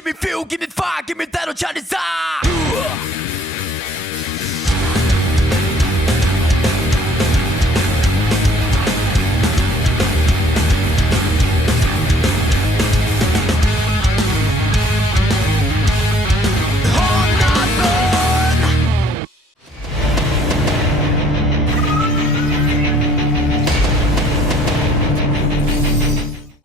give me fuel, give me fire, give me that old Chinese eye.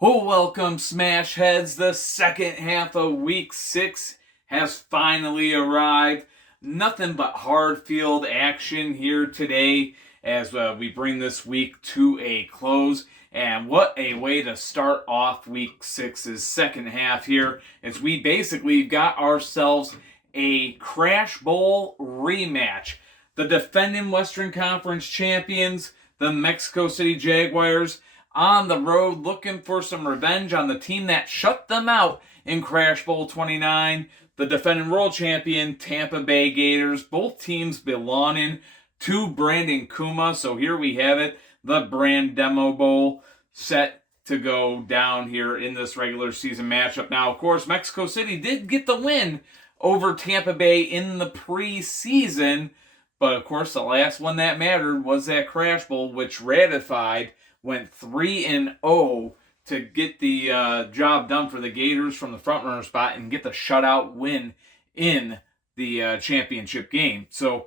Oh, welcome, Smash Heads. The second half of Week 6 has finally arrived. Nothing but hard field action here today as we bring this week to a close. And what a way to start off Week 6's second half here, as we basically got ourselves a Crash Bowl rematch. The defending Western Conference champions, the Mexico City Jaguars, on the road looking for some revenge on the team that shut them out in Crash Bowl 29. The defending world champion Tampa Bay Gators, both teams belonging to Brandon Kuma. So here we have it, the Brand Demo Bowl set to go down here in this regular season matchup. Now, of course, Mexico City did get the win over Tampa Bay in the preseason, but of course the last one that mattered was that Crash Bowl, which ratified, went 3-0 to get the job done for the Gators from the front runner spot and get the shutout win in the championship game. So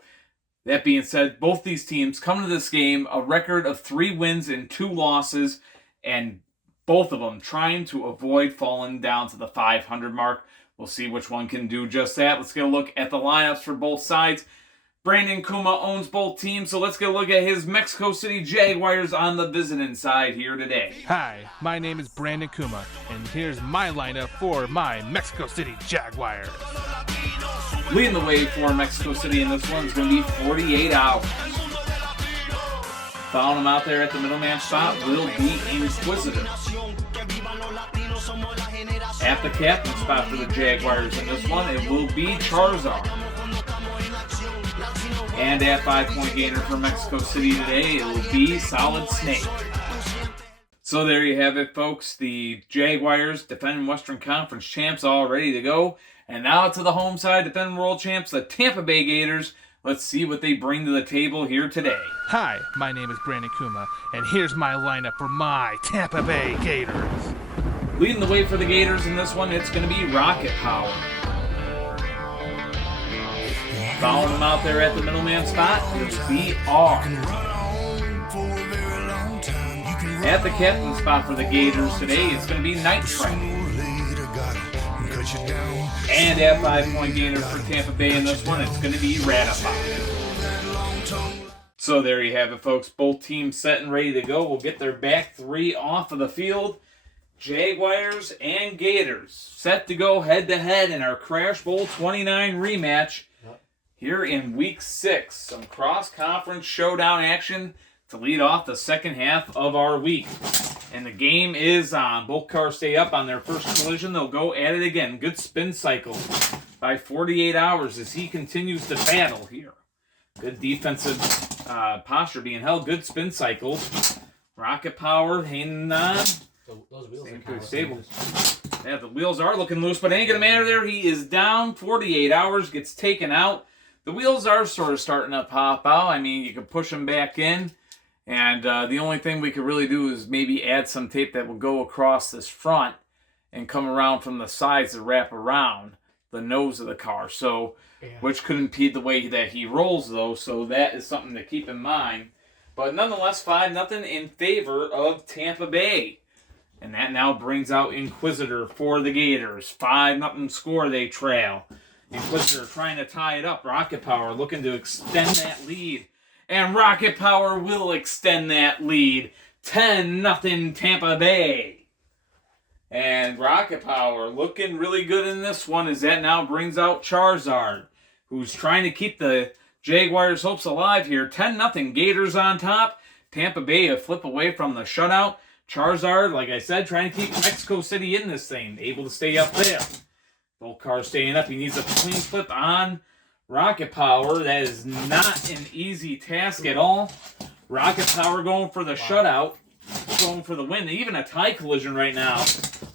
that being said, both these teams come to this game a record of 3 wins and 2 losses, and both of them trying to avoid falling down to the 500 mark. We'll see which one can do just that. Let's get a look at the lineups for both sides. Brandon Kuma owns both teams, so let's get a look at his Mexico City Jaguars on the visiting side here today. Hi, my name is Brandon Kuma, and here's my lineup for my Mexico City Jaguars. Leading the way for Mexico City in this one is going to be 48 Hours. Following him out there at the middleman spot will be Inquisitor. At the captain spot for the Jaguars in this one, it will be Charizard. And at 5-point gainer for Mexico City today, it will be Solid Snake. So there you have it, folks. The Jaguars, defending Western Conference champs, all ready to go. And now to the home side, defending world champs, the Tampa Bay Gators. Let's see what they bring to the table here today. Hi, my name is Brandon Kuma, and here's my lineup for my Tampa Bay Gators. Leading the way for the Gators in this one, it's going to be Rocket Power. Following him out there at the middleman spot is BR. At the captain spot for the Gators today, it's going to be Night Track. And at 5-point gainer for Tampa Bay in this one, it's going to be Ratified. So there you have it, folks. Both teams set and ready to go. We'll get their back 3 off of the field. Jaguars and Gators set to go head-to-head in our Crash Bowl 29 rematch. Here in Week 6, some cross-conference showdown action to lead off the second half of our week. And the game is on. Both cars stay up on their first collision. They'll go at it again. Good spin cycle by 48 Hours as he continues to battle here. Good defensive posture being held. Good spin cycles. Rocket Power hanging on. Those wheels are Pretty stable. Yeah, the wheels are looking loose, but ain't going to matter there. He is down. 48 Hours gets taken out. The wheels are sort of starting to pop out. I mean, you can push them back in. And the only thing we could really do is maybe add some tape that will go across this front and come around from the sides to wrap around the nose of the car. So, which could impede the way that he rolls, though. So that is something to keep in mind. But nonetheless, 5-0 in favor of Tampa Bay. And that now brings out Inquisitor for the Gators. 5-0 score they trail. Inquisitor trying to tie it up. Rocket Power looking to extend that lead. And Rocket Power will extend that lead. 10-0 Tampa Bay. And Rocket Power looking really good in this one as that now brings out Charizard, who's trying to keep the Jaguars' hopes alive here. 10-0 Gators on top. Tampa Bay a flip away from the shutout. Charizard, like I said, trying to keep Mexico City in this thing. Able to stay up there. Both cars staying up. He needs a clean flip on Rocket Power. That is not an easy task at all. Rocket Power going for the shutout. Going for the win. Even a tie collision right now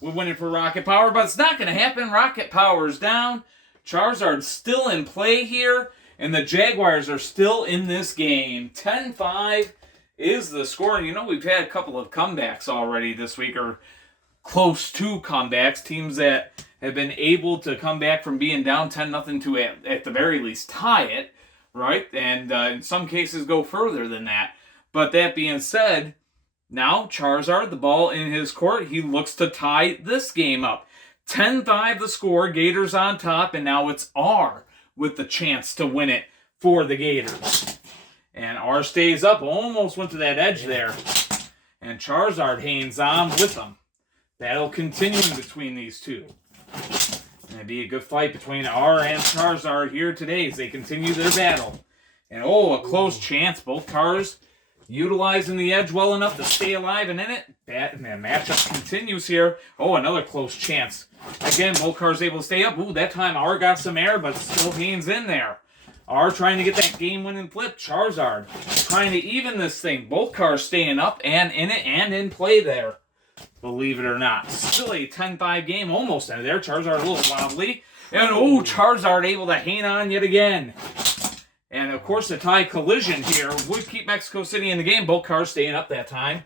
with winning for Rocket Power, but it's not going to happen. Rocket Power's down. Charizard's still in play here, and the Jaguars are still in this game. 10-5 is the score. And you know, we've had a couple of comebacks already this week, or close to comebacks. Teams that have been able to come back from being down 10-0 to, at the very least, tie it, right? And in some cases go further than that. But that being said, now Charizard, the ball in his court, he looks to tie this game up. 10-5 the score, Gators on top, and now it's R with the chance to win it for the Gators. And R stays up, almost went to that edge there. And Charizard hangs on with them. That'll continue between these two. And it'll be a good fight between R and Charizard here today as they continue their battle. And a close chance. Both cars utilizing the edge well enough to stay alive and in it. That matchup continues here. Another close chance. Again, both cars able to stay up. That time R got some air, but still hangs in there. R trying to get that game-winning flip. Charizard trying to even this thing. Both cars staying up and in it and in play there. Believe it or not. Still a 10-5 game. Almost out of there. Charizard a little wobbly. And Charizard able to hang on yet again. And of course the tie collision here would keep Mexico City in the game. Both cars staying up that time.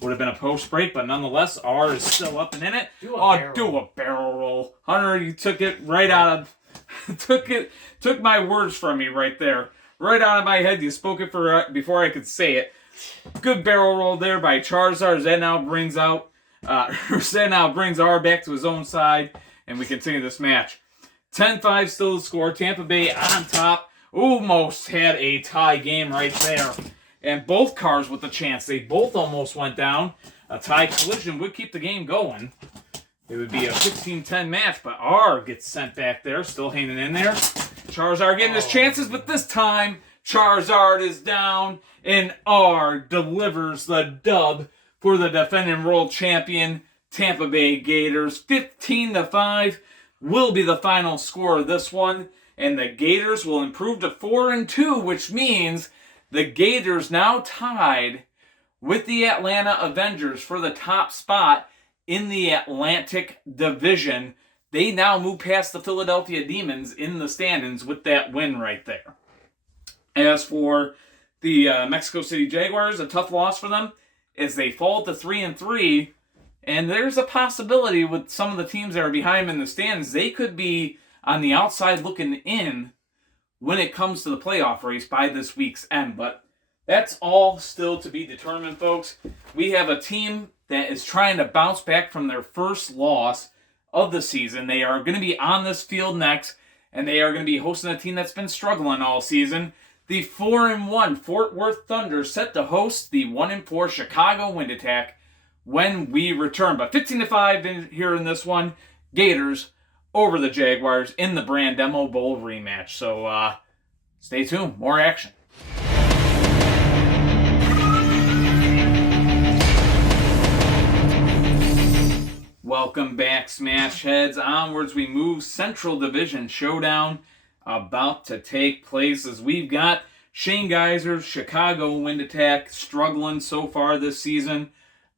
Would have been a post break, but nonetheless, R is still up and in it. Do a barrel roll. Hunter, you took it right out of took my words from me right there. Right out of my head. You spoke it before I could say it. Good barrel roll there by Charizard. That now brings R back to his own side, and we continue this match. 10-5 still the score. Tampa Bay on top. Almost had a tie game right there. And both cars with the chance. They both almost went down. A tie collision would keep the game going. It would be a 15-10 match, but R gets sent back there, still hanging in there. Charizard getting his chances, but this time Charizard is down, and R delivers the dub for the defending world champion Tampa Bay Gators. 15-5 will be the final score of this one, and the Gators will improve to 4-2, which means the Gators now tied with the Atlanta Avengers for the top spot in the Atlantic Division. They now move past the Philadelphia Demons in the standings with that win right there. As for the Mexico City Jaguars, a tough loss for them as they fall to 3-3. And there's a possibility with some of the teams that are behind them in the standings, they could be on the outside looking in when it comes to the playoff race by this week's end. But that's all still to be determined, folks. We have a team that is trying to bounce back from their first loss of the season. They are going to be on this field next, and they are going to be hosting a team that's been struggling all season. The 4-1 Fort Worth Thunder set to host the 1-4 Chicago Wind Attack when we return. But 15-5 here in this one. Gators over the Jaguars in the Brand Demo Bowl rematch. So stay tuned. More action. Welcome back, Smash Heads. Onwards we move. Central Division Showdown about to take place as we've got Shane Geyser's Chicago Wind Attack struggling so far this season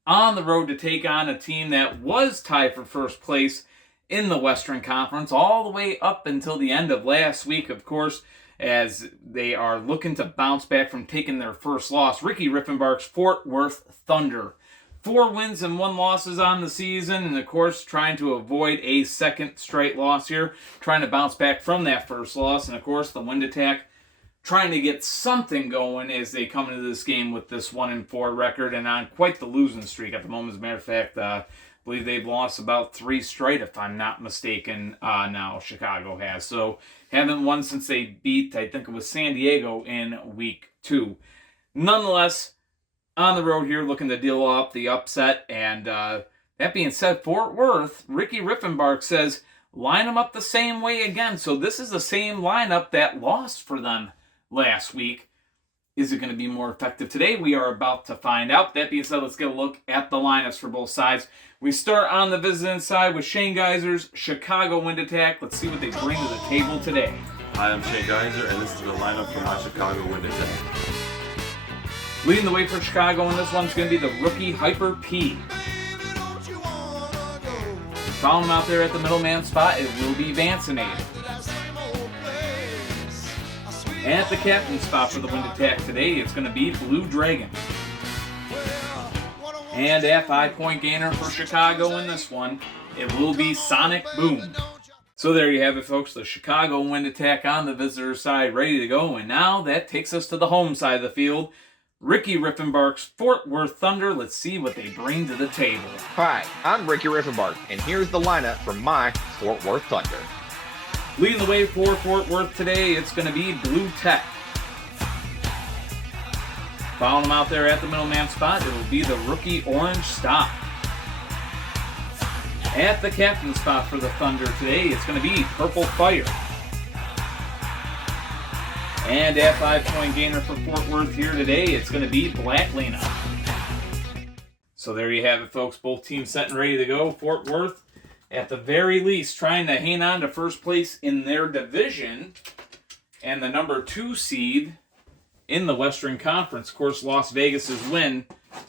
on the road to take on a team that was tied for first place in the Western Conference all the way up until the end of last week, of course, as they are looking to bounce back from taking their first loss. Ricky Riffenbach's Fort Worth Thunder. 4 wins and 1 losses on the season, and of course trying to avoid a second straight loss here, trying to bounce back from that first loss, and of course the Wind Attack trying to get something going as they come into this game with this 1-4 record and on quite the losing streak at the moment. As a matter of fact, I believe they've lost about 3 straight, if I'm not mistaken, now Chicago has. So haven't won since they beat, I think it was San Diego in week 2. Nonetheless, on the road here, looking to deal off the upset. And that being said, Fort Worth, Ricky Riffenbach says, line them up the same way again. So this is the same lineup that lost for them last week. Is it going to be more effective today? We are about to find out. That being said, let's get a look at the lineups for both sides. We start on the visiting side with Shane Geyser's Chicago Wind Attack. Let's see what they bring to the table today. Hi, I'm Shane Geyser, and this is the lineup for my Chicago Wind Attack. Leading the way for Chicago in this one's going to be the rookie Hyper P. Following him out there at the middleman spot, it will be Vancinator. At the captain spot for the wind attack today, it's going to be Blue Dragon. And at 5-point gainer for Chicago in this one, it will be Sonic Boom. So there you have it, folks. The Chicago wind attack on the visitor side ready to go. And now that takes us to the home side of the field. Ricky Riffenbark's Fort Worth Thunder. Let's see what they bring to the table. Hi, I'm Ricky Riffenbark, and here's the lineup for my Fort Worth Thunder. Leading the way for Fort Worth today, it's going to be Blue Tech. Following them out there at the middleman spot, it will be the rookie Orange Stock. At the captain spot for the Thunder today, it's going to be Purple Fire. And at 5-point gainer for Fort Worth here today, it's going to be Black Lena. So there you have it, folks. Both teams set and ready to go. Fort Worth, at the very least, trying to hang on to first place in their division. And the number 2 seed in the Western Conference. Of course, Las Vegas's win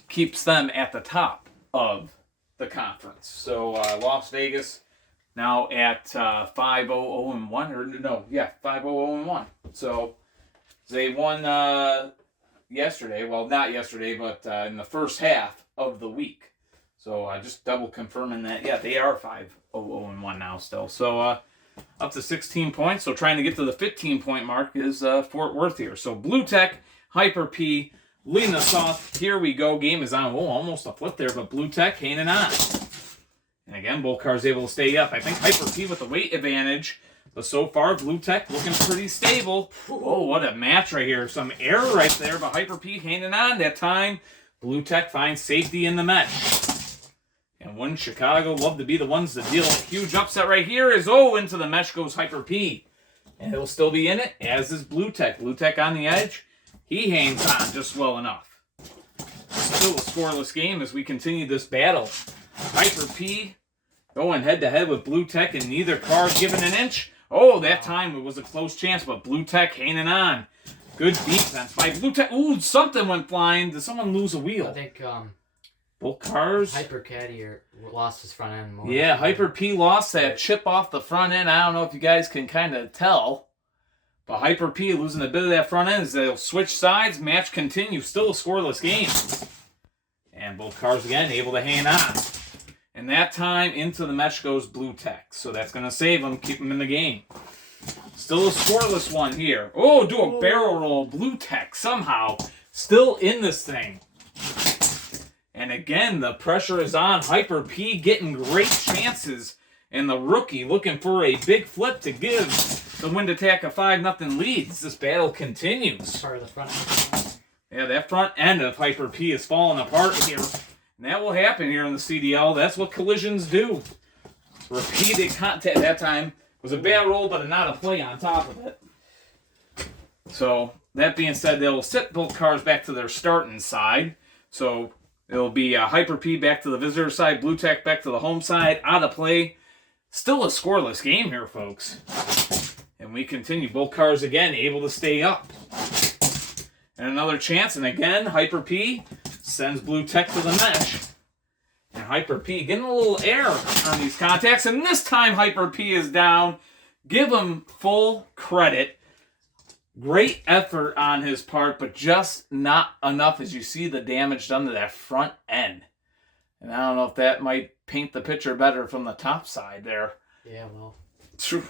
keeps them at the top of the conference. So Las Vegas now at 5-0-1, or no, yeah, 5-0-1. So they won yesterday. Well, not yesterday, but in the first half of the week. So just double confirming that, yeah, they are 5-0-1 now still. So up to 16 points. So trying to get to the 15-point mark is Fort Worth here. So Blue Tech, Hyper P, Lena Soft. Here we go. Game is on. Oh, almost a flip there, but Blue Tech hanging on. And again, both cars able to stay up. I think Hyper P with the weight advantage. But so far, Blue Tech looking pretty stable. Oh, what a match right here. Some error right there, but Hyper P hanging on that time. Blue Tech finds safety in the mesh. And wouldn't Chicago love to be the ones to deal a huge upset right here as, oh, into the mesh goes Hyper P. And he'll still be in it, as is Blue Tech. Blue Tech on the edge. He hangs on just well enough. Still a scoreless game as we continue this battle. Hyper P going head-to-head with Blue Tech, and neither car giving an inch. Oh, that time it was a close chance, but Blue Tech hanging on. Good defense by Blue Tech. Ooh, something went flying. Did someone lose a wheel? I think both cars. Hyper Caddy lost his front end more. Yeah, Hyper P lost that chip off the front end. I don't know if you guys can kind of tell. But Hyper P losing a bit of that front end as they'll switch sides. Match continues. Still a scoreless game. And both cars again able to hang on. And that time into the mesh goes Blue Tech. So that's going to save them, keep them in the game. Still a scoreless one here. Oh, do a barrel roll. Blue Tech somehow still in this thing. And again, the pressure is on. Hyper P getting great chances. And the rookie looking for a big flip to give the wind attack a 5-0 lead. This battle continues. Part of the front end. Yeah, that front end of Hyper P is falling apart here. And that will happen here in the CDL. That's what collisions do. Repeated contact. That time was a bad roll, but not a play on top of it. So, that being said, they'll sit both cars back to their starting side. So, it'll be Hyper P back to the visitor side, Blue Tech back to the home side, out of play. Still a scoreless game here, folks. And we continue. Both cars, again, able to stay up. And another chance, and again, Hyper P sends Blue Tech to the mesh. And Hyper P getting a little air on these contacts. And this time Hyper P is down. Give him full credit. Great effort on his part, but just not enough as you see the damage done to that front end. And I don't know if that might paint the picture better from the top side there. Yeah, well. True.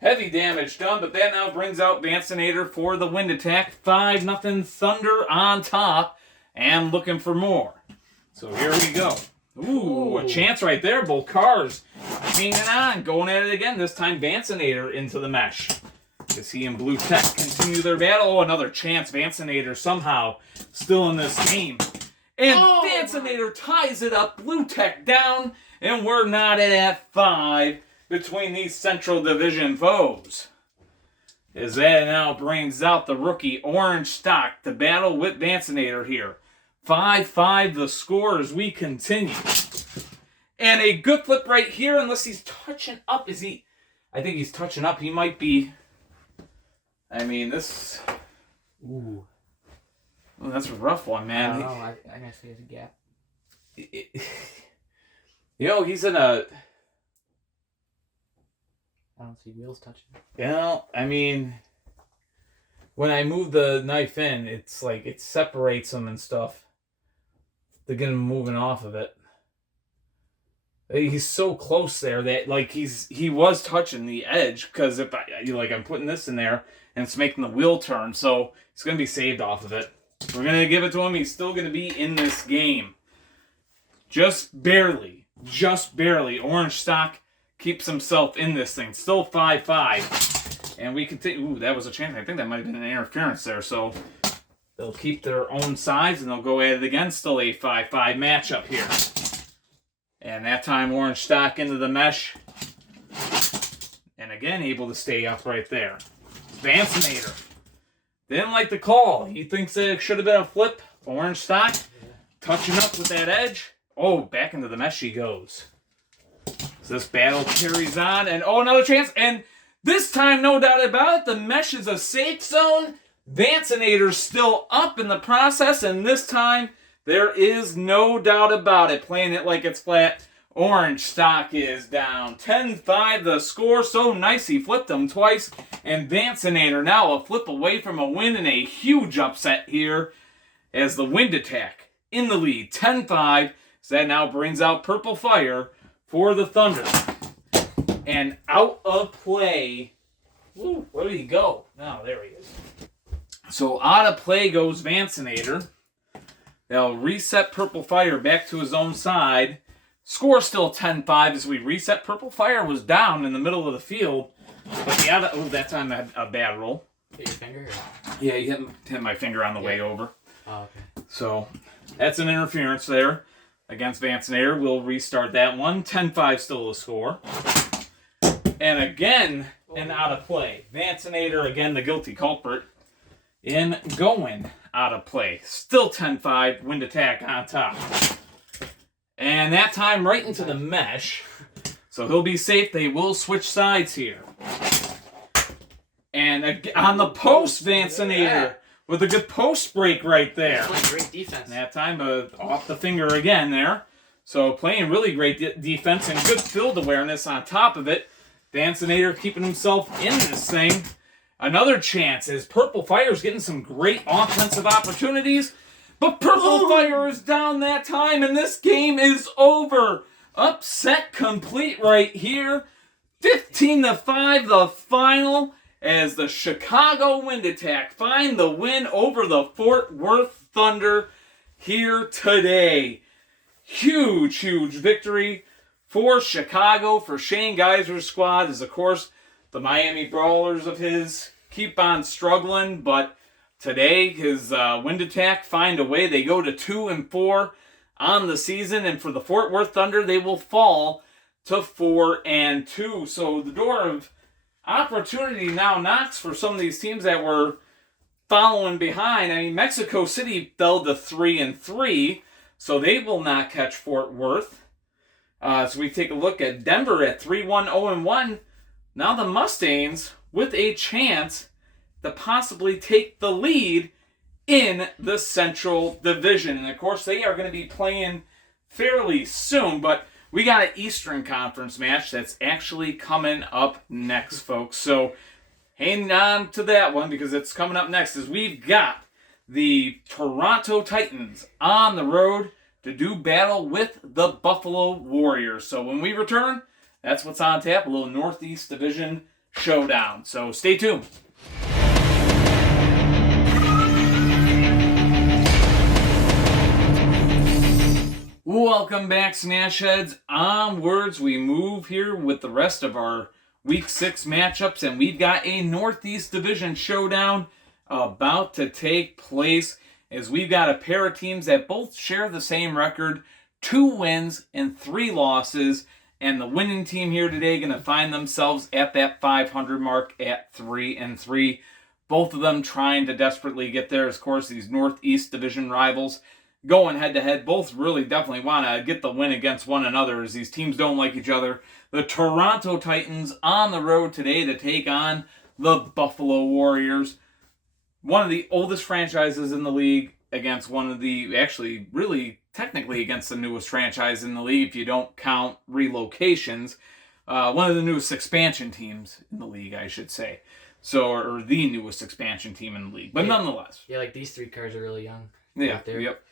Heavy damage done, but that now brings out Vancinator for the wind attack. 5-0 Thunder on top. And looking for more. So here we go. Ooh, a chance right there. Both cars hanging on. Going at it again. This time Vancinator into the mesh. As he and Blue Tech continue their battle. Oh, another chance. Vancinator somehow still in this game. And Vancinator ties it up. Blue Tech down. And we're knotted at 5 between these Central Division foes. As that now brings out the rookie Orange Stock to battle with Vancinator here. 5-5 the score as we continue. And a good flip right here, unless he's touching up. Is he? I think he's touching up. He might be. I mean, this. Ooh. Well, that's a rough one, man. I don't know. I guess he has a gap. He's in a... I don't see wheels touching. I mean, when I move the knife in, it's like it separates them and stuff to get him moving off of it. He's so close there that like he was touching the edge, because if I'm putting this in there and it's making the wheel turn, so he's gonna be saved off of it. We're gonna give it to him. He's still gonna be in this game, just barely. Orange stock keeps himself in this thing, still 5-5, and we continue. Ooh, that was a chance. I think that might have been an interference there. So they'll keep their own sides and they'll go at it again. Still a 5-5 matchup here. And that time, orange stock into the mesh. And again, able to stay up right there. Vancinator. Didn't like the call. He thinks that it should have been a flip. Orange stock. Touching up with that edge. Oh, back into the mesh he goes. So this battle carries on. And another chance. And this time, no doubt about it, the mesh is a safe zone. Vancinator's still up in the process. And this time, there is no doubt about it. Playing it like it's flat. Orange stock is down. 10-5 the score. So nice. He flipped them twice. And Vancinator now a flip away from a win in a huge upset here as the Wind Attack in the lead. 10-5. So that now brings out Purple Fire for the Thunder. And out of play. Woo, where did he go? Oh, there he is. So out of play goes Vancinator. They'll reset Purple Fire back to his own side. Score still 10-5 as we reset. Purple Fire was down in the middle of the field. But that time I had a bad roll. Hit your finger? Yeah, you hit my finger on the way over. Oh, okay. So that's an interference there against Vancinator. We'll restart that one. 10-5 still the score. And again, out of play. Vancinator, again, the guilty culprit, in going out of play. Still 10-5, Wind Attack on top. And that time right into the mesh. So he'll be safe. They will switch sides here. And on the post, Vancinator with a good post break right there. Playing great defense. And that time off the finger again there. So playing really great defense and good field awareness on top of it. Vancinator keeping himself in this thing. Another chance as Purple Fire's getting some great offensive opportunities. But Purple Fire is down that time, and this game is over. Upset complete right here. 15-5 the final as the Chicago Wind Attack find the win over the Fort Worth Thunder here today. Huge victory for Chicago, for Shane Geiser's squad, as of course the Miami Brawlers of his keep on struggling, but today his Wind Attack find a way. They go to 2-4 on the season, and for the Fort Worth Thunder, they will fall to 4-2. So the door of opportunity now knocks for some of these teams that were following behind. I mean, Mexico City fell to 3-3, so they will not catch Fort Worth. So we take a look at Denver at 3-1-0-1. Now the Mustangs with a chance to possibly take the lead in the Central Division. And of course, they are going to be playing fairly soon, but we got an Eastern Conference match that's actually coming up next, folks. So hang on to that one because it's coming up next as we've got the Toronto Titans on the road to do battle with the Buffalo Warriors. So when we return, that's what's on tap, a little Northeast Division showdown. So stay tuned. Welcome back, Smashheads. Onwards, we move here with the rest of our Week 6 matchups, and we've got a Northeast Division showdown about to take place as we've got a pair of teams that both share the same record, 2 wins and 3 losses, and the winning team here today going to find themselves at that 500 mark at 3-3. Both of them trying to desperately get there. Of course, these Northeast Division rivals going head-to-head. Both really definitely want to get the win against one another as these teams don't like each other. The Toronto Titans on the road today to take on the Buffalo Warriors. One of the oldest franchises in the league, against one of the, actually, really, technically against the newest franchise in the league, if you don't count relocations. One of the newest expansion teams in the league, I should say. So, or the newest expansion team in the league. But nonetheless. Yeah, like these 3 cars are really young. Yeah, yep.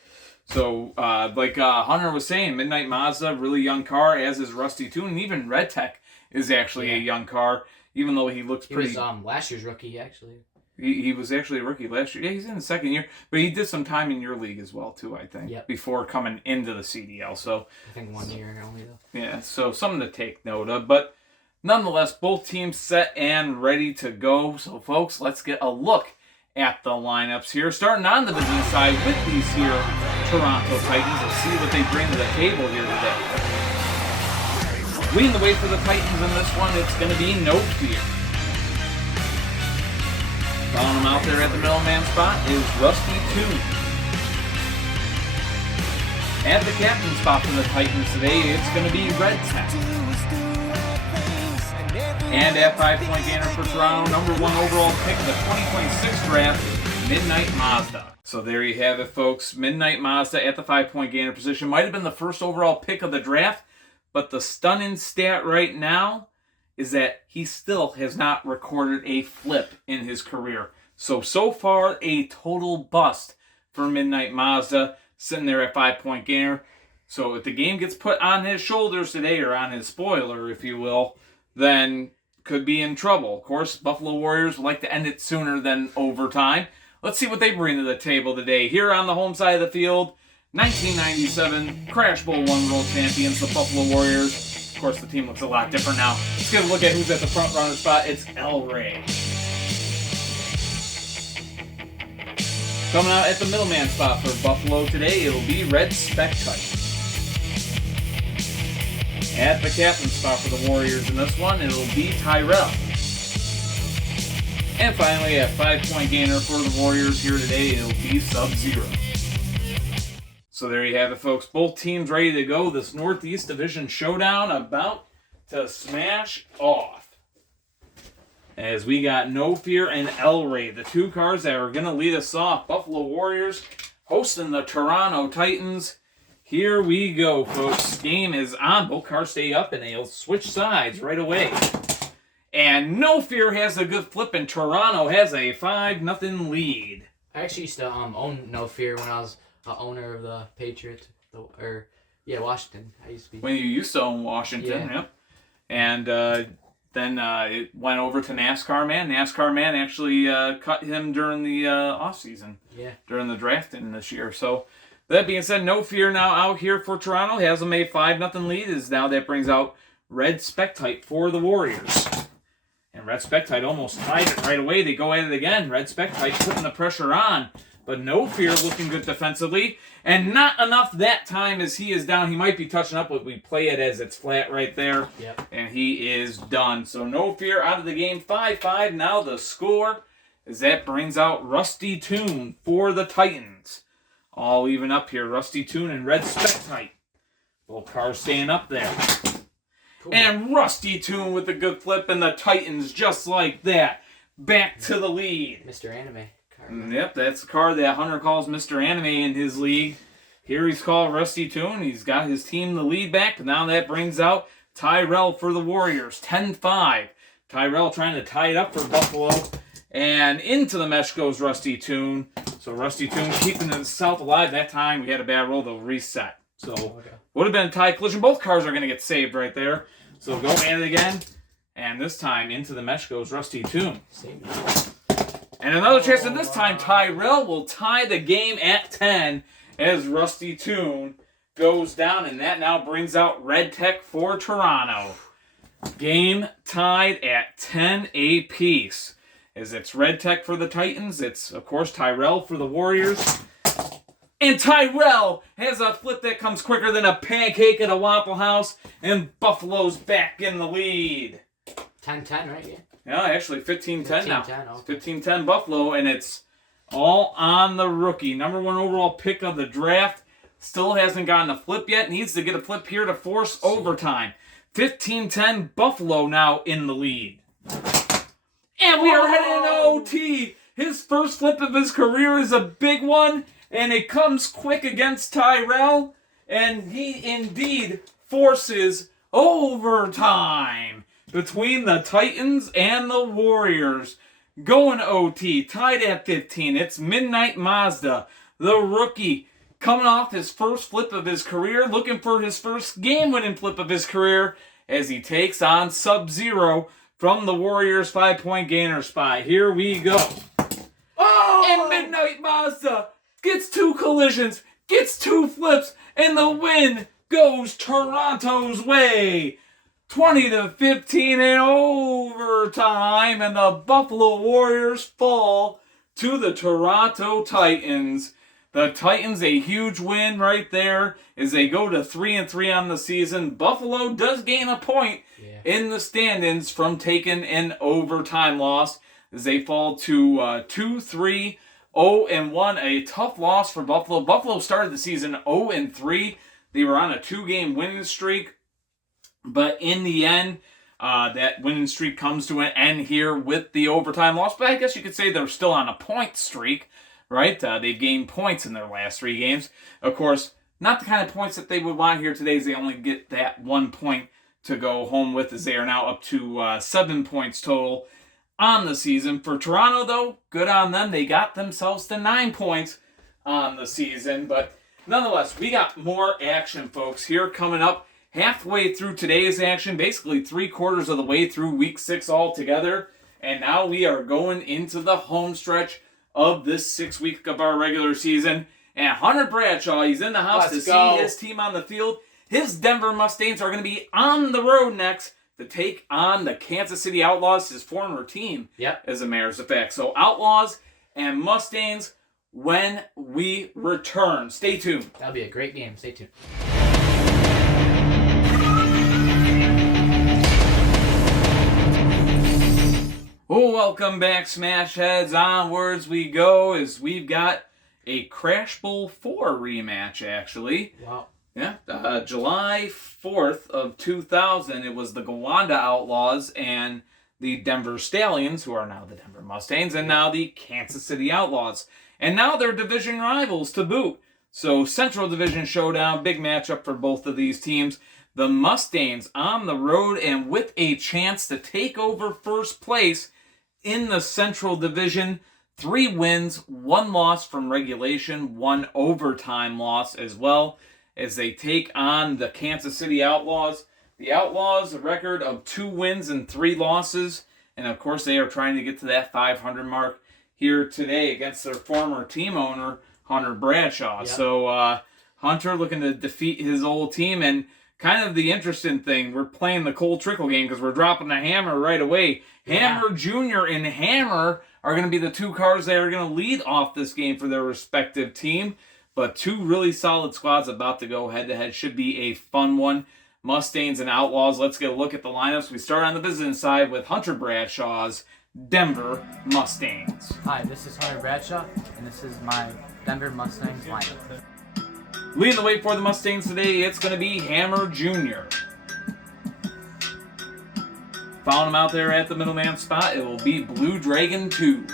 So, like Hunter was saying, Midnight Mazda, really young car, as is Rusty Toon. And even Red Tech is actually a young car, even though he looks pretty... He was last year's rookie, actually. He was actually a rookie last year. Yeah, he's in the second year. But he did some time in your league as well, too, I think. Yep. Before coming into the CDL. So I think 1 year only, though. yeah, so something to take note of. But nonetheless, both teams set and ready to go. So, folks, let's get a look at the lineups here. Starting on the business side with these here Toronto Titans. Let's see what they bring to the table here today. Leading the way for the Titans in this one, it's going to be No Fear. Following him out there at the middleman spot is Rusty Toon. At the captain spot for the Titans today, it's going to be Red Tech. And at 5-point gainer for Toronto, number 1 overall pick of the 2026 draft, Midnight Mazda. So there you have it, folks. Midnight Mazda at the 5-point gainer position. Might have been the first overall pick of the draft, but the stunning stat right now is that he still has not recorded a flip in his career. So far, a total bust for Midnight Mazda, sitting there at 5-point gainer. So if the game gets put on his shoulders today, or on his spoiler, if you will, then could be in trouble. Of course, Buffalo Warriors would like to end it sooner than overtime. Let's see what they bring to the table today. Here on the home side of the field, 1997 Crash Bowl 1 world champions, the Buffalo Warriors. Of course, the team looks a lot different now. Let's get a look at who's at the front runner spot. It's El Rey. Coming out at the middleman spot for Buffalo today, it'll be Red Spectite. At the captain spot for the Warriors in this one, it'll be Tyrell. And finally, at 5-point gainer for the Warriors here today, it'll be Sub-Zero. So there you have it, folks. Both teams ready to go. This Northeast Division showdown about to smash off. As we got No Fear and El Rey, the 2 cars that are going to lead us off. Buffalo Warriors hosting the Toronto Titans. Here we go, folks. Game is on. Both cars stay up, and they'll switch sides right away. And No Fear has a good flip, and Toronto has a 5-0 lead. I actually used to own No Fear when I was owner of the Patriots. Washington. I used to be. When you used to own Washington, yep. And then it went over to NASCAR Man. NASCAR Man actually cut him during the offseason. Yeah. During the drafting this year. So that being said, No Fear now out here for Toronto. Has them a 5-0 lead. Now that brings out Red Spectite for the Warriors. And Red Spectite almost tied it right away. They go at it again. Red Spectite putting the pressure on. But No Fear looking good defensively. And not enough that time as he is down. He might be touching up, but we play it as it's flat right there. Yep. And he is done. So No Fear out of the game. 5-5 now the score. As that brings out Rusty Toon for the Titans. All even up here. Rusty Toon and Red Spectite. Both cars staying up there. Cool. And Rusty Toon with a good flip, and the Titans just like that. Back to the lead. Mr. Anime car. Yep, that's the car that Hunter calls Mr. Anime in his league. Here he's called Rusty Toon. He's got his team the lead back. Now that brings out Tyrell for the Warriors. 10-5. Tyrell trying to tie it up for Buffalo. And into the mesh goes Rusty Toon. So Rusty Toon keeping himself alive. That time we had a bad roll. They'll reset. So would have been a tie collision. Both cars are going to get saved right there. So go at it again. And this time into the mesh goes Rusty Toon. And another chance, and this time Tyrell will tie the game at 10 as Rusty Toon goes down. And that now brings out Red Tech for Toronto. Game tied at 10 apiece. As it's Red Tech for the Titans. It's, of course, Tyrell for the Warriors. And Tyrell has a flip that comes quicker than a pancake at a Waffle House. And Buffalo's back in the lead. 10-10, right? Yeah, actually 15-10 now. 15-10, okay. 15-10 Buffalo, and it's all on the rookie. Number 1 overall pick of the draft. Still hasn't gotten a flip yet. Needs to get a flip here to force overtime. 15-10 Buffalo now in the lead. And we are heading into OT. His first flip of his career is a big one. and it comes quick against Tyrell, and he indeed forces overtime between the Titans and the Warriors. Going OT, tied at 15. It's Midnight Mazda, the rookie, coming off his first flip of his career, looking for his first game-winning flip of his career as he takes on Sub-Zero from the Warriors' 5-point gainer spot. Here we go. Oh! And Midnight Mazda gets 2 collisions, gets 2 flips, and the win goes Toronto's way. 20-15 in overtime, and the Buffalo Warriors fall to the Toronto Titans. The Titans, a huge win right there as they go to 3-3 on the season. Buffalo does gain a point in the standings from taking an overtime loss as they fall to 2-3, 0-1. A tough loss for Buffalo. Buffalo started the season 0-3. They were on a 2-game winning streak. But in the end, that winning streak comes to an end here with the overtime loss. But I guess you could say they're still on a point streak, right? They've gained points in their last 3 games. Of course, not the kind of points that they would want here today, as they only get that 1 point to go home with, as they are now up to 7 points total on the season. For Toronto, though, good on them. They got themselves to 9 points on the season. But nonetheless, we got more action, folks, here coming up. Halfway through today's action, basically 3/4 of the way through week 6 altogether. And now we are going into the home stretch of this 6th week of our regular season. And Hunter Bradshaw, he's in the house to see his team on the field. His Denver Mustangs are going to be on the road next to take on the Kansas City Outlaws, his former team, as a matter of fact. So Outlaws and Mustangs when we return. Stay tuned. That'll be a great game. Stay tuned. Oh, welcome back, Smash Heads. Onwards we go as we've got a Crash Bowl 4 rematch, actually. Wow. Yeah, July 4th of 2000, it was the Gowanda Outlaws and the Denver Stallions, who are now the Denver Mustangs, and now the Kansas City Outlaws. And now they're division rivals to boot. So Central Division Showdown, big matchup for both of these teams. The Mustangs on the road and with a chance to take over first place in the Central Division. 3 wins, 1 loss from regulation, 1 overtime loss as well, as they take on the Kansas City Outlaws. The Outlaws, a record of 2 wins and 3 losses. And of course, they are trying to get to that 500 mark here today against their former team owner, Hunter Bradshaw. Yep. So Hunter looking to defeat his old team. And kind of the interesting thing, we're playing the Cole Trickle game because we're dropping the Hammer right away. Hammer Jr. and Hammer are going to be the 2 cars that are going to lead off this game for their respective team. But 2 really solid squads about to go head-to-head. Should be a fun one. Mustangs and Outlaws. Let's get a look at the lineups. We start on the business side with Hunter Bradshaw's Denver Mustangs. Hi, this is Hunter Bradshaw, and this is my Denver Mustangs lineup. Leading the way for the Mustangs today, it's going to be Hammer Jr. Following him out there at the middleman spot, it will be Blue Dragon 2.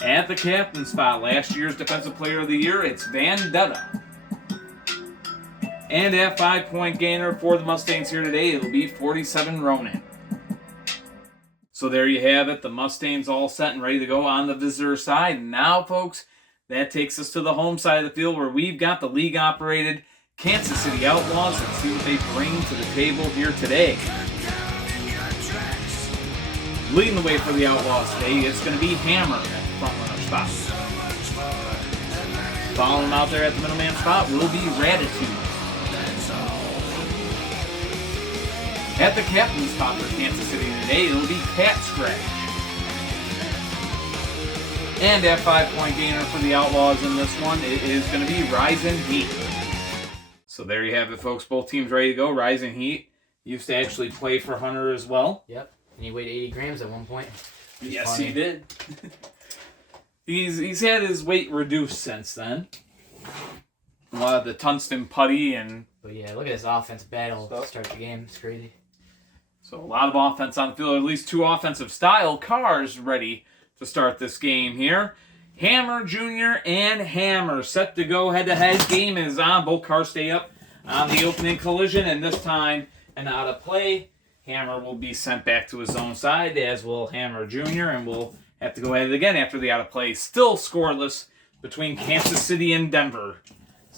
At the captain spot, last year's Defensive Player of the Year, it's Vendetta. And at 5-point gainer for the Mustangs here today, it'll be 47 Ronan. So there you have it, the Mustangs all set and ready to go on the visitor side. Now, folks, that takes us to the home side of the field where we've got the league-operated Kansas City Outlaws. Let's see what they bring to the table here today. Leading the way for the Outlaws today, it's going to be Hammer at the front runner spot. Following him out there at the middleman spot will be Ratitude. At the captain's spot for Kansas City today, it'll be Cat Scratch. And at 5-point gainer for the Outlaws in this one, it is going to be Rising Heat. So there you have it, folks. Both teams ready to go. Rising Heat used to actually play for Hunter as well. Yep. And he weighed 80 grams at one point. Yes, funny. he did. He's had his weight reduced since then. A lot of the tungsten putty and... But yeah, look at this offense battle to start the game. It's crazy. So a lot of offense on the field. At least 2 offensive style cars ready to start this game here. Hammer Jr. and Hammer set to go head-to-head. Game is on. Both cars stay up on the opening collision, and this time an out of play. Hammer will be sent back to his own side, as will Hammer Jr., and we'll have to go at it again after the out of play. Still scoreless between Kansas City and Denver.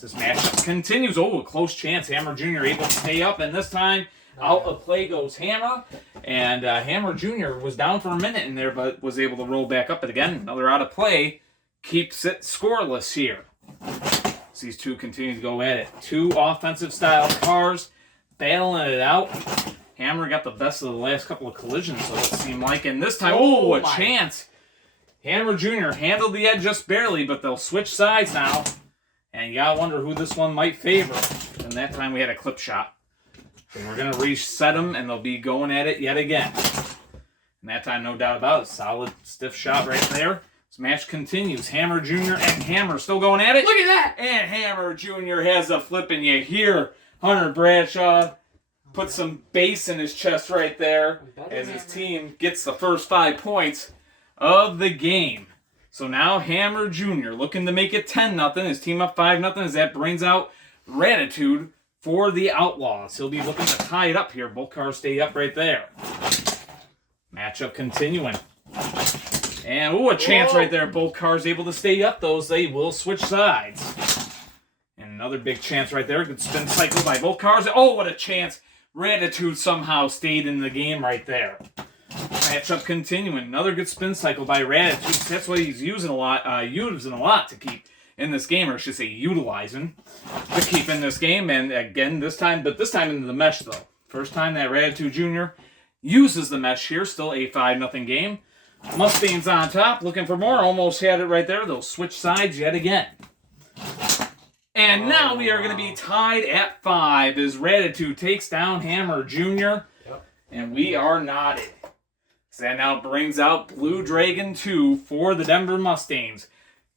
This matchup continues. Oh, a close chance. Hammer Jr. able to stay up, and this time out of play goes Hammer. And Hammer Jr. was down for a minute in there, but was able to roll back up. And again, another out of play keeps it scoreless here. So these two continue to go at it. Two offensive style cars battling it out. Hammer got the best of the last couple of collisions, so it seemed like. And this time, oh, a chance. Hammer Jr. handled the edge just barely, but they'll switch sides now. And you gotta wonder who this one might favor. And that time we had a clip shot. So we're gonna reset them, and they'll be going at it yet again. And that time, no doubt about it, solid, stiff shot right there. This match continues. Hammer Jr. and Hammer still going at it. Look at that! And Hammer Jr. has a flip, and you hear Hunter Bradshaw put some bass in his chest right there as his team gets the first 5 points of the game. So now Hammer Jr. looking to make it 10-0. His team up 5-0 as that brings out Ratitude for the Outlaws. He'll be looking to tie it up here. Both cars stay up right there. Matchup continuing. And, ooh, a chance right there. Both cars able to stay up, though, as they will switch sides. And another big chance right there. Good spin cycle by both cars. Oh, what a chance. Ratitude somehow stayed in the game right there. Matchup continuing. Another good spin cycle by Ratitude. That's what he's using a lot to keep in this game, or I should say utilizing to keep in this game. And again, this time into the mesh, though. First time that Ratitude Jr. uses the mesh here. Still a 5-0 game. Mustangs on top, looking for more. Almost had it right there. They'll switch sides yet again. And now we are going to be tied at 5 as Ratitude takes down Hammer Jr. And we are knotted. So that now brings out Blue Dragon 2 for the Denver Mustangs.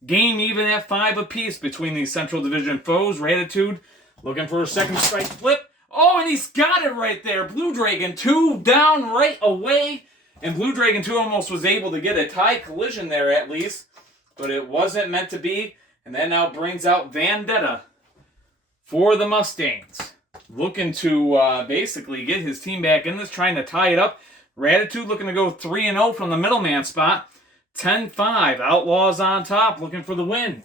Game even at 5 apiece between these Central Division foes. Ratitude looking for a second strike flip. Oh, and he's got it right there. Blue Dragon 2 down right away. And Blue Dragon 2 almost was able to get a tie collision there at least. But it wasn't meant to be. And that now brings out Vendetta for the Mustangs. Looking to basically get his team back in this, trying to tie it up. Ratitude looking to go 3-0 from the middleman spot. 10-5. Outlaws on top, looking for the win.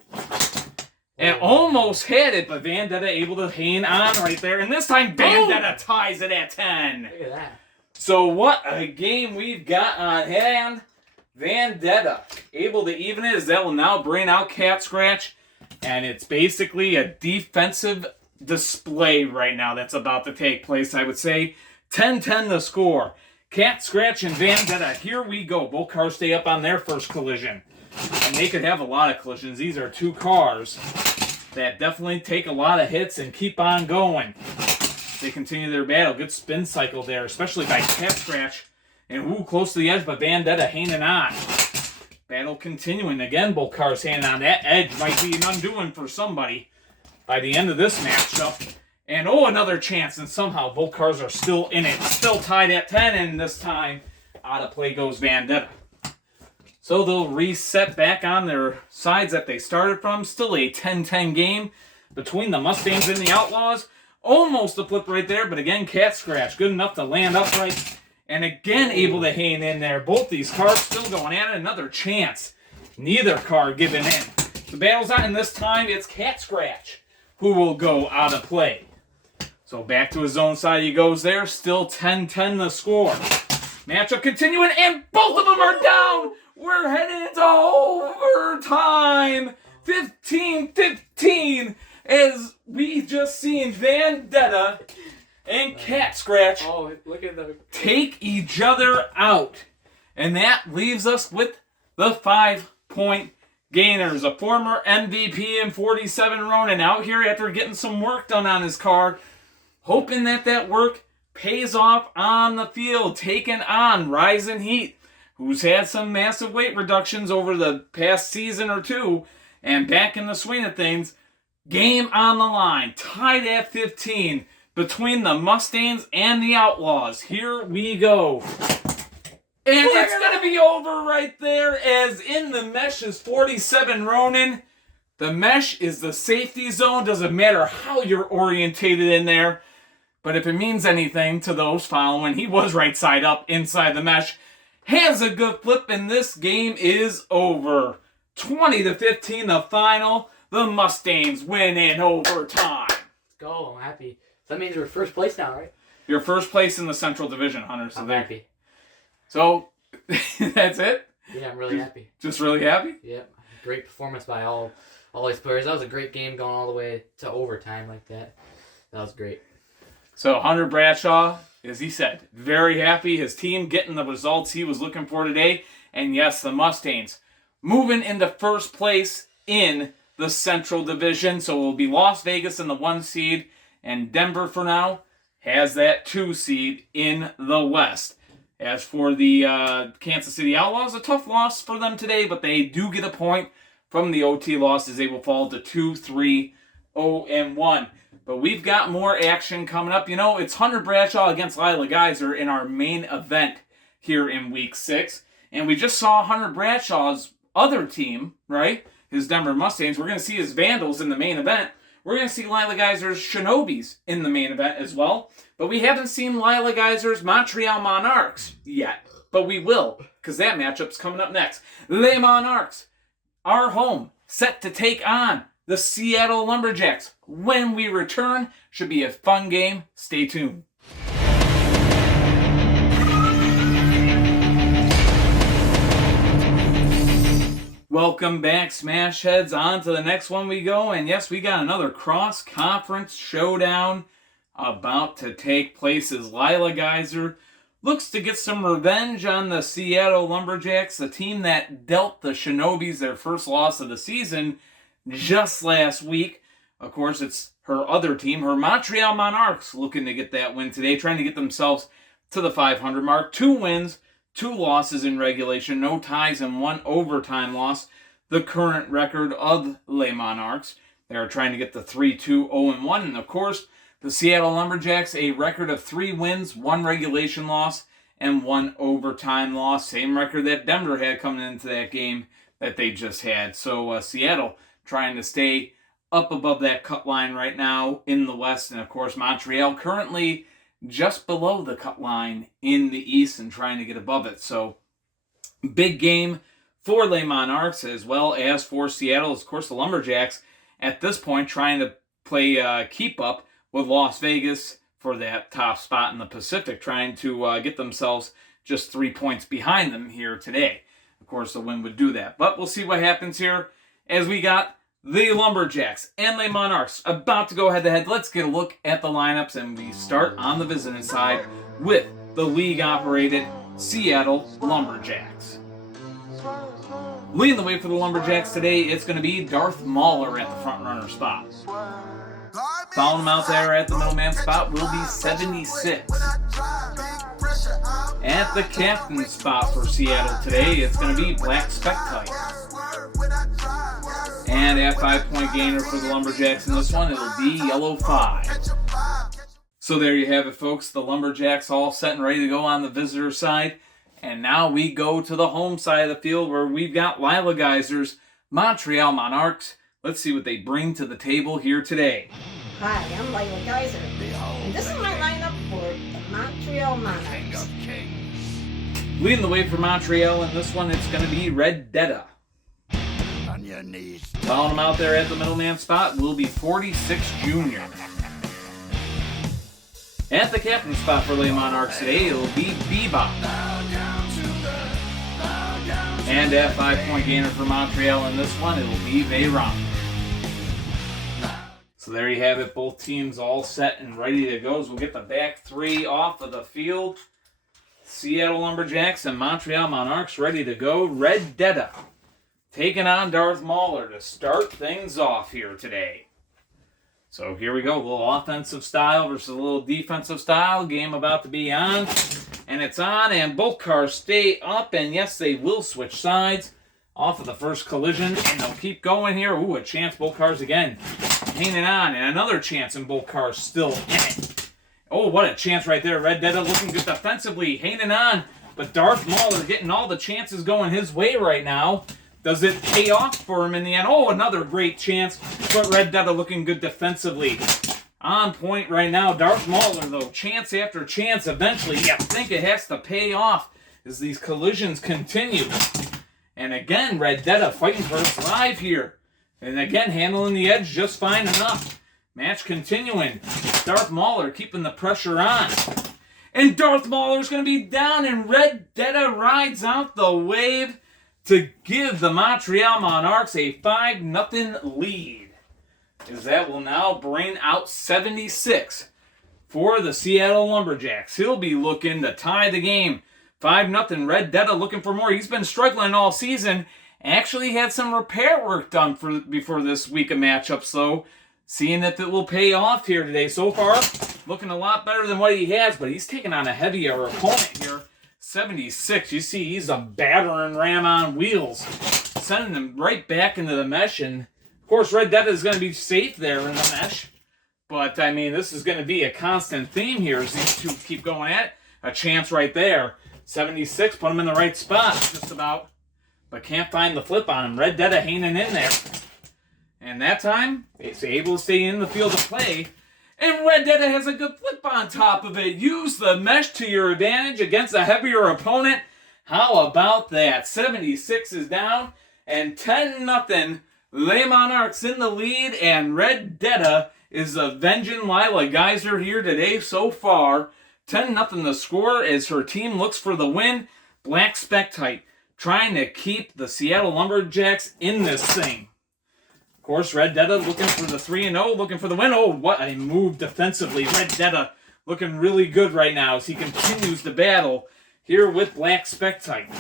And almost had it, but Vendetta able to hang on right there. And this time, Vendetta ties it at 10. Look at that. So what a game we've got on hand. Vendetta able to even it, as that will now bring out Cat Scratch. And it's basically a defensive display right now that's about to take place, I would say. 10-10 the score. Cat Scratch and Vendetta, here we go. Both cars stay up on their first collision. And they could have a lot of collisions. These are two cars that definitely take a lot of hits and keep on going. They continue their battle. Good spin cycle there, especially by Cat Scratch. And ooh, close to the edge, but Vendetta hanging on. Battle continuing. Again, both cars hanging on. That edge might be an undoing for somebody by the end of this matchup. And oh, another chance, and somehow both cars are still in it. Still tied at 10, and this time out of play goes Vendetta. So they'll reset back on their sides that they started from. Still a 10-10 game between the Mustangs and the Outlaws. Almost a flip right there, but again, Cat Scratch good enough to land upright. And again, able to hang in there. Both these cars still going at it. Another chance. Neither car giving in. The battle's on, and this time it's Cat Scratch who will go out of play. So back to his own side he goes there. Still 10-10 the score. Matchup continuing, and both of them are down. We're headed into overtime. 15-15 as we just seen Vendetta and Cat Scratch look at the take each other out. And that leaves us with the 5-point gainers. A former MVP in 47 Ronin out here after getting some work done on his car. Hoping that work pays off on the field. Taking on Rising Heat, who's had some massive weight reductions over the past season or two. And back in the swing of things. Game on the line. Tied at 15. Between the Mustangs and the Outlaws. Here we go. And it's going to be over right there, as in the mesh is 47 Ronin. The mesh is the safety zone. Doesn't matter how you're orientated in there. But if it means anything to those following, he was right side up inside the mesh. Has a good flip, and this game is over. 20-15 the final. The Mustangs win in overtime. Let's go. I'm happy. So that means we're first place now, right? You're first place in the Central Division, Hunter. So I'm happy. So, that's it? Yeah, I'm really happy. Just really happy? Yep. Great performance by all these players. That was a great game going all the way to overtime like that. That was great. So, Hunter Bradshaw, as he said, very happy. His team getting the results he was looking for today. And yes, the Mustangs moving into first place in the Central Division. So, it will be Las Vegas in the 1 seed. And Denver, for now, has that 2 seed in the West. As for the Kansas City Outlaws, a tough loss for them today, but they do get a point from the OT loss as they will fall to 2-3-0-1. But we've got more action coming up. You know, it's Hunter Bradshaw against Lila Geyser in our main event here in Week 6. And we just saw Hunter Bradshaw's other team, right? His Denver Mustangs. We're going to see his Vandals in the main event. We're going to see Lila Geyser's Shinobis in the main event as well. But we haven't seen Lila Geyser's Montreal Monarques yet. But we will, because that matchup's coming up next. Les Monarques, our home, set to take on the Seattle Lumberjacks. When we return, should be a fun game. Stay tuned. Welcome back, Smash Heads. On to the next one we go. And yes, we got another cross-conference showdown about to take place as Lila Geyser looks to get some revenge on the Seattle Lumberjacks, the team that dealt the Shinobis their first loss of the season just last week. Of course, it's her other team, her Montreal Monarques, looking to get that win today, trying to get themselves to the 500 mark. 2 wins, 2 losses in regulation, no ties, and 1 overtime loss. The current record of Les Monarques. They are trying to get the 3-2-0-1. And of course, the Seattle Lumberjacks, a record of 3 wins, 1 regulation loss, and 1 overtime loss. Same record that Denver had coming into that game that they just had. So Seattle trying to stay up above that cut line right now in the West. And of course, Montreal currently just below the cut line in the East and trying to get above it. So, big game for Les Monarques as well as for Seattle. Of course, the Lumberjacks at this point trying to play keep up with Las Vegas for that top spot in the Pacific, trying to get themselves just 3 points behind them here today. Of course, the win would do that. But we'll see what happens here as we got the Lumberjacks and Les Monarques about to go head-to-head. Let's get a look at the lineups, and we start on the visiting side with the league-operated Seattle Lumberjacks. Leading the way for the Lumberjacks today, it's going to be Darth Mauler at the front-runner spot. Following him out there at the middleman spot will be 76. At the captain spot for Seattle today, it's going to be Black Spectite. And at 5-point gainer for the Lumberjacks in this one, it'll be Yellow 5. So there you have it, folks. The Lumberjacks all set and ready to go on the visitor side. And now we go to the home side of the field where we've got Lila Geyser's Montreal Monarques. Let's see what they bring to the table here today. Hi, I'm Lila Geyser, and this is my lineup for the Montreal Monarques. Leading the way for Montreal in this one, it's going to be Red Detta. Following him out there at the middleman spot will be 46 Junior. At the captain spot for Les Monarques today, it'll be Bebop. And at 5-point gainer for Montreal in this one, it'll be Veyron. So there you have it, both teams all set and ready to go. So we'll get the back 3 off of the field. Seattle Lumberjacks and Montreal Monarques ready to go. Red Detta taking on Darth Mauler to start things off here today. So here we go, a little offensive style versus a little defensive style. Game about to be on, and it's on, and both cars stay up, and yes, they will switch sides off of the first collision, and they'll keep going here. Ooh, a chance, both cars again hanging on, and another chance, and both cars still in it. Oh, what a chance right there. Red Detta looking good defensively, hanging on But Darth Mauler getting all the chances going his way right now. Does it pay off for him in the end? Oh, another great chance. But Red Detta looking good defensively. On point right now. Darth Mauler, though, chance after chance. Eventually, you think it has to pay off as these collisions continue. And again, Red Detta fighting for his life here. And again, handling the edge just fine enough. Match continuing. Darth Mauler keeping the pressure on. And Darth Mauler's going to be down, and Red Detta rides out the wave to give the Montreal Monarques a 5-0 lead. As that will now bring out 76 for the Seattle Lumberjacks. He'll be looking to tie the game. 5-0. Red Detta looking for more. He's been struggling all season. Actually had some repair work done before this week of matchups, though. Seeing if it will pay off here today. So far, looking a lot better than what he has, but he's taking on a heavier opponent here. 76. You see, he's a battering ram on wheels. Sending him right back into the mesh. And, of course, Red Detta is going to be safe there in the mesh. But, I mean, this is going to be a constant theme here as these two keep going at it. A chance right there. 76, put him in the right spot, just about. But can't find the flip on him. Red Detta hanging in there. And that time, he's able to stay in the field of play. And Red Detta has a good flip on top of it. Use the mesh to your advantage against a heavier opponent. How about that? 76 is down. And 10-0. Les Monarques in the lead. And Red Detta is avenging Lila Geyser here today so far. 10-0 the score as her team looks for the win. Black Spectite trying to keep the Seattle Lumberjacks in this thing. Of course, Red Detta looking for the 3-0, looking for the win. Oh, what a move defensively. Red Detta looking really good right now as he continues to battle here with Black Spectite.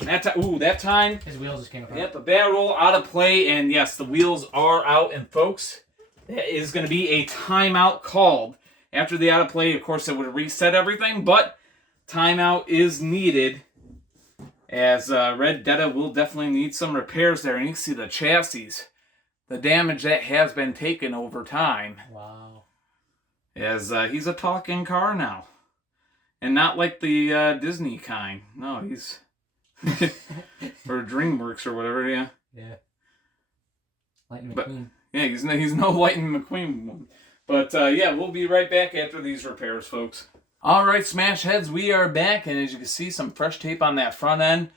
That time. His wheels just came apart. Yep, a bad roll out of play, and yes, the wheels are out. And folks, there is going to be a timeout called. After the out of play, of course, it would reset everything, but timeout is needed as Red Detta will definitely need some repairs there. And you can see the chassis, the damage that has been taken over time. Wow. As he's a talking car now. And not like the Disney kind. No, he's... or DreamWorks or whatever, yeah. Yeah. Lightning McQueen. Yeah, he's no Lightning McQueen one. But, yeah, we'll be right back after these repairs, folks. All right, Smash Heads, we are back. And as you can see, some fresh tape on that front end.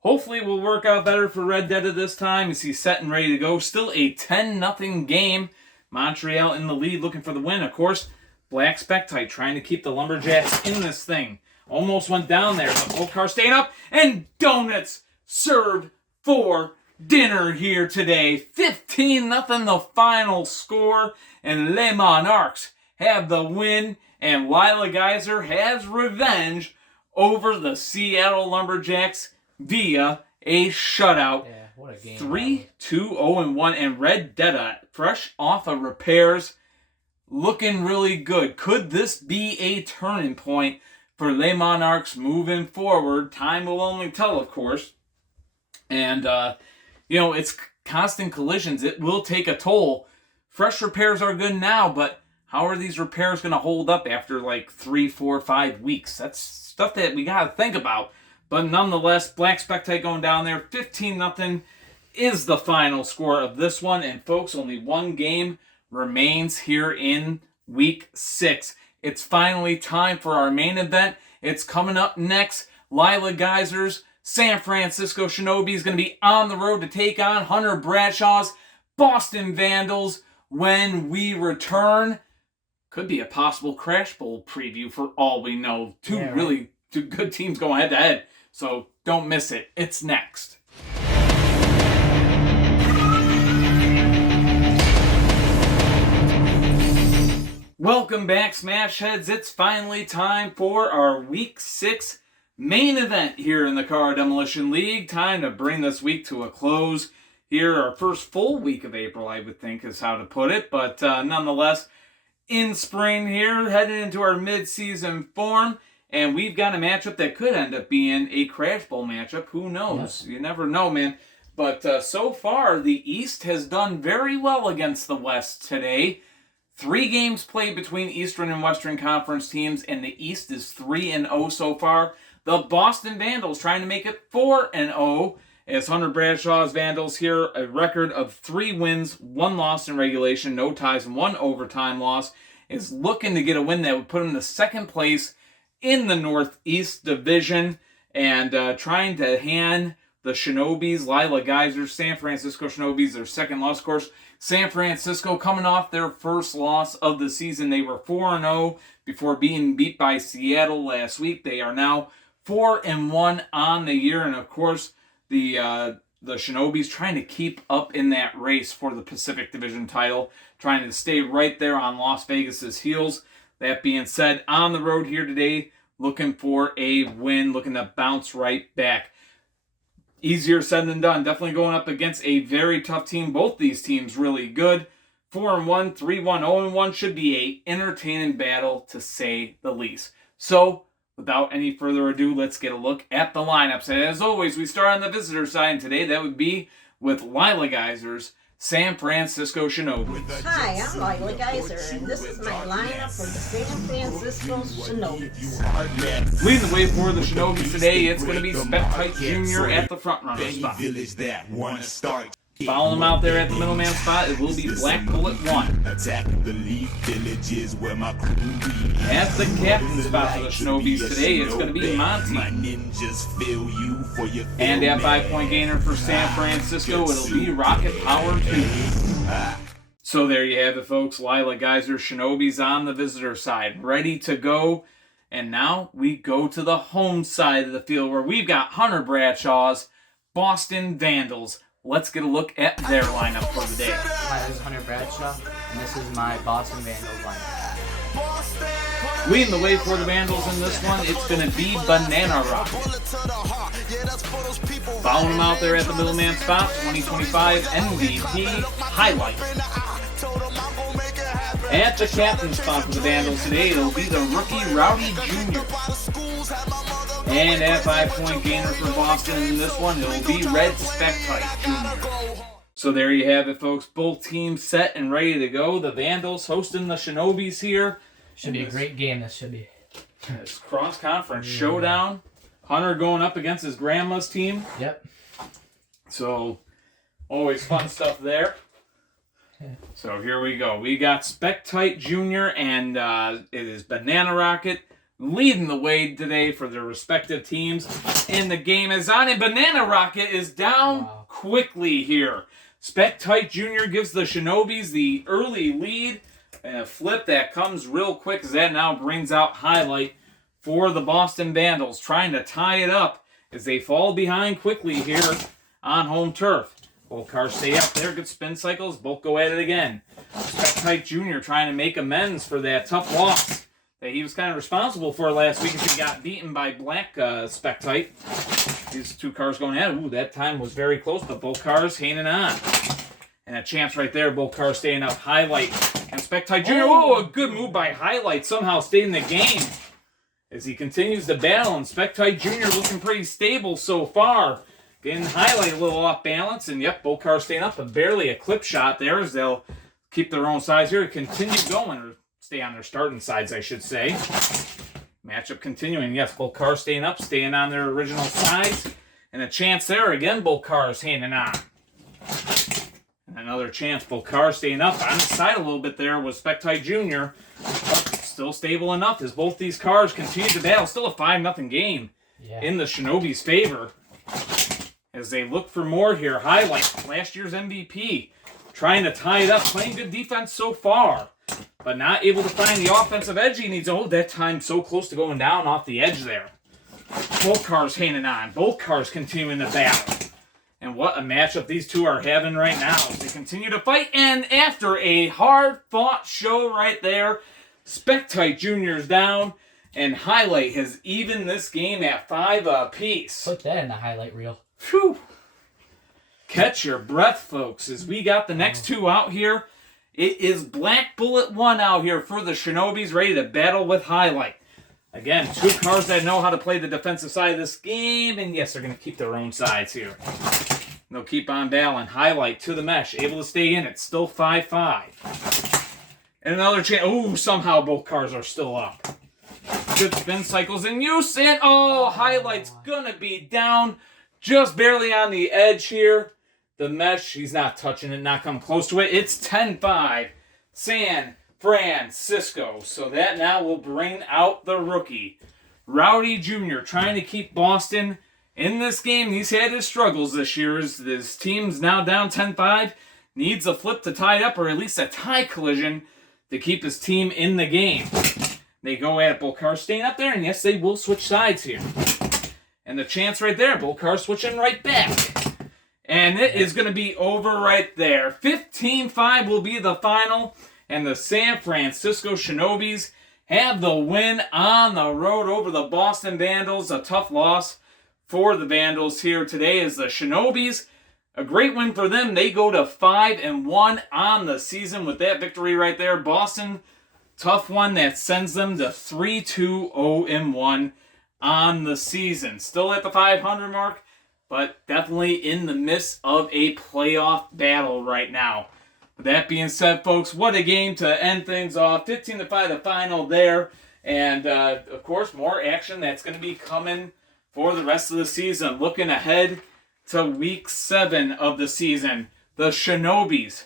Hopefully will work out better for Red Detta this time as he's set and ready to go. Still a 10-0 game. Montreal in the lead looking for the win. Of course, Black Spectite trying to keep the Lumberjacks in this thing. Almost went down there, but both cars staying up. And donuts served for dinner here today. 15-0 the final score. And Les Monarques have the win. And Lila Geyser has revenge over the Seattle Lumberjacks via a shutout. Yeah, what a game. 3-2-0-1. And Red Detta, fresh off of repairs, looking really good. Could this be a turning point for Les Monarques moving forward? Time will only tell, of course. And, it's constant collisions. It will take a toll. Fresh repairs are good now, but how are these repairs going to hold up after like 3, 4, 5 weeks? That's stuff that we got to think about. But nonetheless, Black Spectite going down there. 15-0 is the final score of this one. And folks, only one game remains here in week 6. It's finally time for our main event. It's coming up next. Lila Geyser's San Francisco Shinobis is going to be on the road to take on Hunter Bradshaw's Boston Vandals when we return. Could be a possible Crash Bowl preview for all we know. Two good teams going head to head. So don't miss it. It's next. Welcome back, Smash Heads. It's finally time for our Week 6 main event here in the Car Demolition League. Time to bring this week to a close. Here, our first full week of April, I would think is how to put it. But nonetheless, in spring here, heading into our mid-season form. And we've got a matchup that could end up being a Crash Bowl matchup. Who knows? Yes. You never know, man. But so far, the East has done very well against the West today. 3 games played between Eastern and Western Conference teams, and the East is 3-0 so far. The Boston Vandals trying to make it 4-0 as Hunter Bradshaw's Vandals here, a record of 3 wins, 1 loss in regulation, no ties, and 1 overtime loss, is looking to get a win that would put him to second place in the Northeast Division, and trying to hand the Shinobis, Lila Geysers, San Francisco Shinobis, their second loss, of course. San Francisco coming off their first loss of the season. They were 4-0 before being beat by Seattle last week. They are now 4-1 on the year, and of course, the Shinobis trying to keep up in that race for the Pacific Division title, trying to stay right there on Las Vegas's heels. That being said, on the road here today, looking for a win, looking to bounce right back. Easier said than done. Definitely going up against a very tough team. Both these teams really good. 4-1, 3-1, 0-1 should be a entertaining battle to say the least. So, without any further ado, let's get a look at the lineups. And as always, we start on the visitor side, and today that would be with Lila Geysers, San Francisco Shinobis. Hi, I'm Lila Geyser, and this is my lineup for the San Francisco Shinobis. Leading the way for the Shinobis today, it's going to be Spectite Jr. at the front runner spot. Following him out there at the middleman spot, it will be Black Bullet 1. At the captain spot for the Shinobis today, it's going to be Monty. And at 5-point gainer for San Francisco, it'll be Rocket Power 2. So there you have it, folks. Lila Geyser, Shinobis on the visitor side, ready to go. And now we go to the home side of the field where we've got Hunter Bradshaw's Boston Vandals. Let's get a look at their lineup for the day. Hi, this is Hunter Bradshaw, and this is my Boston Vandals lineup. Leading the way for the Vandals in this one, it's going to be Banana Rocket. Following him out there at the middleman spot, 2025 MVP Highlight. At the captain spot for the Vandals today, it'll be the rookie Rowdy Jr. And at 5-point gainer for Boston in this one, it'll be Red Spectite Jr. So there you have it, folks. Both teams set and ready to go. The Vandals hosting the Shinobis here. Should be a great game, this should be. This cross-conference showdown. Hunter going up against his grandma's team. Yep. So, always fun stuff there. So here we go. We got Spectite Jr. and it is Banana Rocket leading the way today for their respective teams. And the game is on, and Banana Rocket is down quickly here. Spectite Jr. gives the Shinobis the early lead, and a flip that comes real quick as that now brings out Highlight for the Boston Vandals, trying to tie it up as they fall behind quickly here on home turf. Both cars stay up there, good spin cycles, both go at it again. Spectite Jr. trying to make amends for that tough loss that he was kind of responsible for last week as he got beaten by Black Spectite. These two cars going at it. Ooh, that time was very close, but both cars hanging on. And a chance right there, both cars staying up. Highlight and Spectite Jr. Oh, a good move by Highlight, somehow stayed in the game as he continues to battle. And Spectite Jr. looking pretty stable so far. Getting Highlight a little off balance, and yep, both cars staying up, but barely a clip shot there as they'll keep their own sides here to continue going, or stay on their starting sides, I should say. Matchup continuing. Yes, both cars staying up, staying on their original sides, and a chance there again, both cars hanging on. And another chance, both cars staying up on the side a little bit there was Spectite Jr., but still stable enough as both these cars continue to battle. Still a 5-0 game in the Shinobis' favor. As they look for more here. Highlight, last year's MVP, trying to tie it up, playing good defense so far, but not able to find the offensive edge he needs. Oh, that time so close to going down off the edge there. Both cars hanging on. Both cars continuing to battle. And what a matchup these two are having right now as they continue to fight. And after a hard-fought show right there, Spectite Jr.'s down, and Highlight has evened this game at 5 apiece. Put that in the highlight reel. Phew. Catch your breath, folks, as we got the next two out here. It is Black Bullet 1 out here for the Shinobis, ready to battle with Highlight. Again, two cars that know how to play the defensive side of this game, and yes, they're going to keep their own sides here. They'll keep on battling. Highlight to the mesh, able to stay in it, still 5-5. And another chance. Ooh, somehow both cars are still up. good spin cycles in use. And highlights gonna be down just barely on the edge here. The mesh, he's not touching it, not coming close to it. It's 10-5, San Francisco. So that now will bring out the rookie, Rowdy Jr., trying to keep Boston in this game. He's had his struggles this year. His team's now down 10-5. Needs a flip to tie it up, or at least a tie collision to keep his team in the game. They go at Bolkar staying up there, and yes, they will switch sides here. And the chance right there, Bolkar switching right back. And it is going to be over right there. 15-5 will be the final, and the San Francisco Shinobis have the win on the road over the Boston Vandals. A tough loss for the Vandals here today as the Shinobis, a great win for them. They go to 5-1 on the season with that victory right there. Boston, tough one that sends them to 3-2-0-1 on the season. Still at the 500 mark, but definitely in the midst of a playoff battle right now. With that being said, folks, what a game to end things off. 15-5 the final there. And, of course, more action that's going to be coming for the rest of the season. Looking ahead to week 7 of the season, the Shinobis,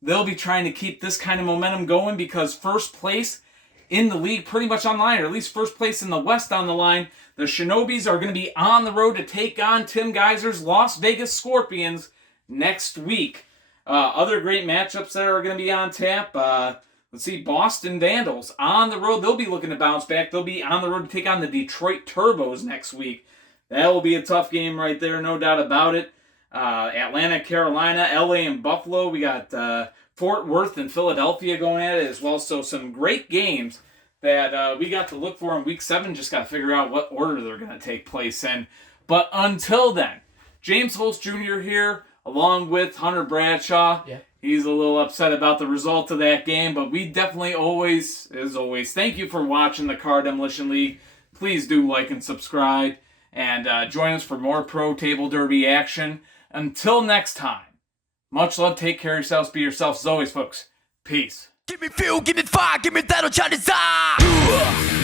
they'll be trying to keep this kind of momentum going because first place in the league pretty much on the line, or at least first place in the West on the line. The Shinobis are going to be on the road to take on Tim Geiser's Las Vegas Scorpions next week. Other great matchups that are going to be on tap. Let's see, Boston Vandals on the road. They'll be looking to bounce back. They'll be on the road to take on the Detroit Turbos next week. That will be a tough game right there, no doubt about it. Atlanta, Carolina, LA, and Buffalo. We got Fort Worth and Philadelphia going at it as well. So some great games that we got to look for in week 7. Just got to figure out what order they're going to take place in. But until then, James Holtz Jr. here, along with Hunter Bradshaw. Yeah. He's a little upset about the result of that game, but we definitely always, as always, thank you for watching the Car Demolition League. Please do like and subscribe, and join us for more Pro Table Derby action. Until next time, much love, take care of yourselves, be yourselves as always, folks. Peace. Give me fuel, give me fire, give me that, I'm trying to die.